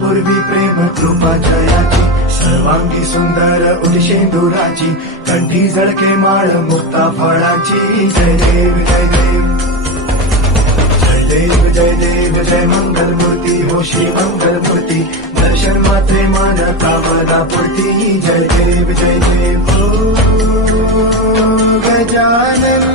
पूर्वी प्रेम कृपा जयाची सर्वांगी सुंदर उदिशेंदुराची कंठी झळके माळ मुक्ता फळाची जय देव जय देव जय देव जय देव जय मंगल मूर्ती हो श्री मंगल मूर्ती दर्शन मात्रे मान कामना पूर्ती जय देव ओ गजानन